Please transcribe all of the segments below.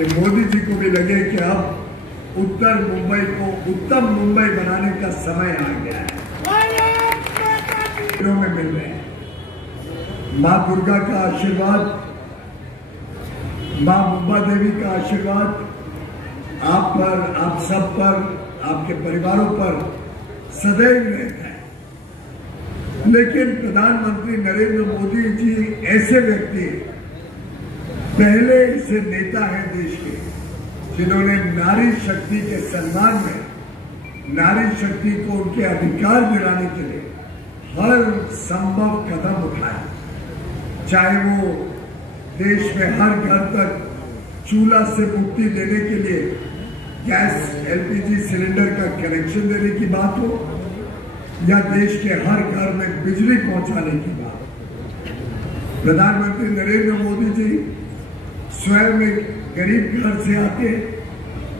कि मोदी जी को भी लगे कि अब उत्तर मुंबई को उत्तम मुंबई बनाने का समय आ गया है। में मिल रहे हैं माँ दुर्गा का आशीर्वाद, माँ मुंबा देवी का आशीर्वाद आप पर, आप सब पर, आपके परिवारों पर सदैव रहता है। लेकिन प्रधानमंत्री नरेंद्र मोदी जी ऐसे व्यक्ति, पहले ऐसे नेता हैं देश के जिन्होंने नारी शक्ति के सम्मान में, नारी शक्ति को उनके अधिकार दिलाने के लिए हर संभव कदम उठाया। चाहे वो देश में हर घर तक चूल्हा से मुक्ति देने के लिए गैस एलपीजी सिलेंडर का कनेक्शन देने की बात हो, या देश के हर घर में बिजली पहुंचाने की बात। प्रधानमंत्री नरेंद्र मोदी जी स्वयं में गरीब घर से आते हैं,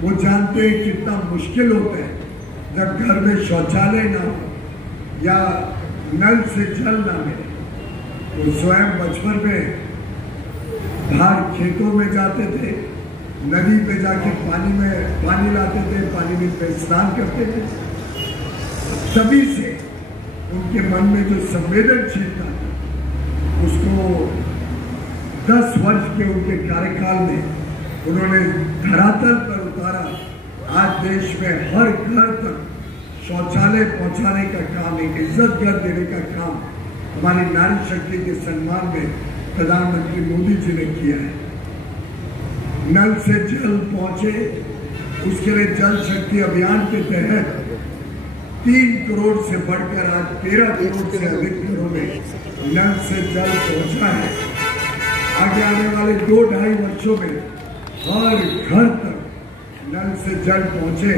वो जानते हैं कितना मुश्किल होता है जब घर में शौचालय ना हो या नल से जल ना मिले। तो स्वयं बचपन में बाहर खेतों में जाते थे, नदी पे जाके पानी लाते थे, पानी में स्नान करते थे। तभी से उनके मन में जो संवेदनशीलता थी, उसको 10 वर्ष के उनके कार्यकाल में उन्होंने धरातल पर उतारा। आज देश में हर घर तक शौचालय पहुंचाने का काम, एक इज्जत घर देने का काम हमारी नारी शक्ति के सम्मान में प्रधानमंत्री मोदी जी ने किया है। नल से जल पहुंचे, उसके लिए जल शक्ति अभियान के तहत 3 करोड़ से बढ़कर आज 13 करोड़ से अधिक घरों में नल से जल पहुंचा है। आगे आने वाले 2-2.5 वर्षों में हर घर तक नल से जल पहुंचे,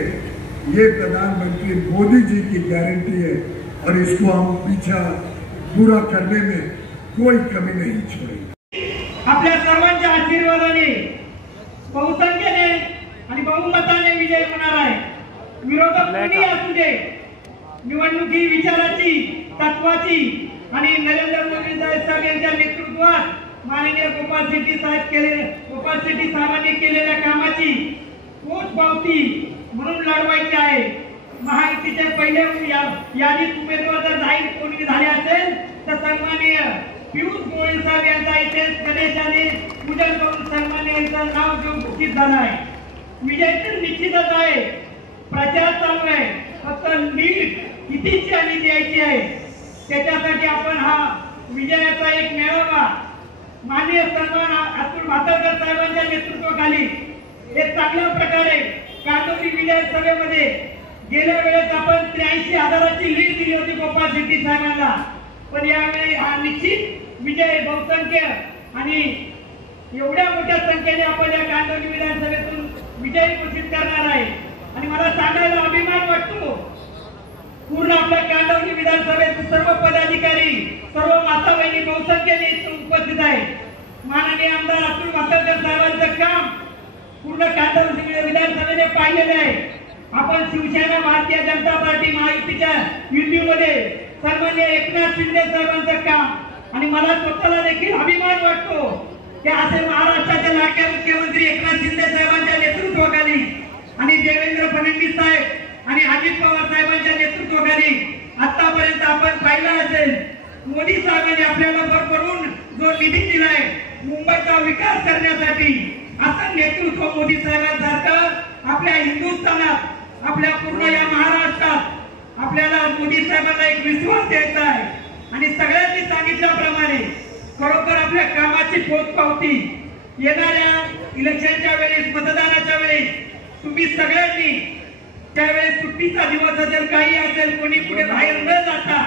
ये प्रधानमंत्री मोदी जी की गारंटी है और इसको हम पीछा पूरा करने में कोई कमी नहीं छोड़ेंगे। आपल्या सर्वांच्या आशीर्वादाने, बहुसंख्येने आणि बहुमताने विजय होणार आहे। विरोधक कोणी असू दे, निवडणुकी विचाराची, तत्वाची आणि नरेंद्र मोदी साहेब यांच्या नेतृत्वात माननीय गोपाल शेट्टी साहेबांनी केलेल्या कामाची पोचपावती म्हणून लढवायची आहे। महायुतीचे पहिले यादीत उमेदवार जर जाहीर कोणी झाले असेल तर सन्माननीय पियुष गोयल साहेब यांचा इथे गणेशाने पूजन करून सन्माननीय यांचं नाव घेऊन घोषित झालं आहे। विजय तर निश्चितच आहे, प्रचार चालू आहे, फक्त नीट कितीची आणि द्यायची आहे त्याच्यासाठी आपण हा विजयाचा एक मेळावा माननीय सन्मान अतुल भातकर साहेबांच्या नेतृत्वाखाली एक चांगल्या प्रकारे कांदोली विधानसभेमध्ये गेल्या वेळेस आपण 83,000ची लीड दिली होती गोपाल शेट्टी साहेबांना, पण यावेळी हा निश्चित विजय बहुसंख्य आणि एवढ्या मोठ्या संख्येने आपण या कांदोली विधानसभेतून विजय घोषित करणार आहे। आणि मला सांगायला अभिमान वाटतो, पूर्ण आपल्या कांदोली विधानसभेत सर्व पदाधिकारी, सर्व माता बहिणी बहुसंख्येने उपस्थित आहेत। माननीय आमदार अतुल भातकर साहेबांचं काम पूर्ण कांदोली विधानसभेने पाहिलेलं आहे। आपण शिवसेना, भारतीय जनता पार्टी महायुतीच्या युतीमध्ये सन्माननीय एकनाथ शिंदे साहेबांचं काम, आणि मला स्वतःला देखील अभिमान वाटतो की असे महाराष्ट्राचे लाडके मुख्यमंत्री एकनाथ शिंदे साहेबांच्या नेतृत्वाखाली आणि देवेंद्र फडणवीस साहेब आणि अजित पवार साहेबांच्या नेतृत्वाखाली आतापर्यंत आपण पाहिलं असेल, मोदी साहेबांनी आपल्याला भरभरून जो निधी दिलाय मुंबईचा विकास करण्यासाठी, असं नेतृत्व मोदी साहेबांसारखं आपल्या हिंदुस्थानात, आपल्या पूर्ण या महाराष्ट्रात आपल्याला मोदी साहेबांना एक विश्वास द्यायचा आहे। आणि सगळ्यांनी सांगितल्याप्रमाणे खरोखर आपल्या कामाची पोचपावती येणाऱ्या इलेक्शनच्या वेळेस, मतदानाच्या वेळेस तुम्ही सगळ्यांनी त्यावेळेस सुट्टीचा दिवस असेल, काही असेल, कोणी पुढे बाहेर न जाता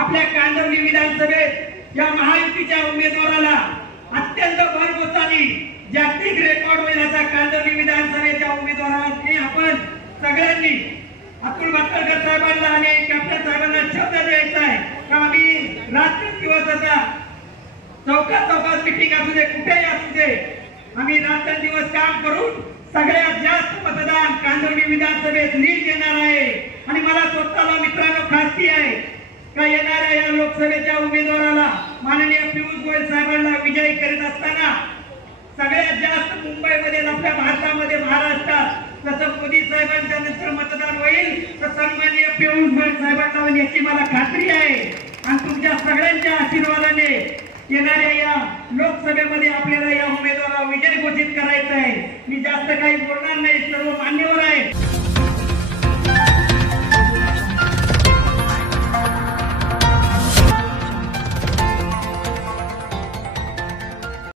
आपल्या कांदोली विधानसभेत या महायुतीच्या उमेदवाराला अत्यंत भरघोसानी जागतिक रेकॉर्ड होईल असा कांदोली विधानसभेच्या उमेदवारांनी आपण सगळ्यांनी अतुल भातकर साहेबांना आणि कॅप्टन साहेबांना शब्द द्यायचा आहे का आम्ही रात्रंदिवस असा चौकात मिटिंग असू दे, कुठेही असू दे, आम्ही रात्रंदिवस काम करून सगळ्यात जास्त मतदान कांदोली विधानसभेत लीड देणार आहे। आणि मला स्वतःला मित्रांनो खात्री आहे का येणाऱ्या या लोकसभेच्या उमेदवाराला माननीय पियुष गोयल साहेबांना विजयी करीत असताना सगळ्यात जास्त मुंबईमध्ये आपल्या भारतामध्ये महाराष्ट्रात जसं मोदी साहेबांच्या नंतर मतदान होईल तर सन्माननीय पियुष गोयल साहेबांना होईल याची मला खात्री आहे आणि तुमच्या सगळ्यांच्या आशीर्वादाने येणाऱ्या या लोकसभेमध्ये आपल्याला या उमेदवाराला विजय घोषित करायचा आहे. मी जास्त काही बोलणार नाही, सर्व मान्यवर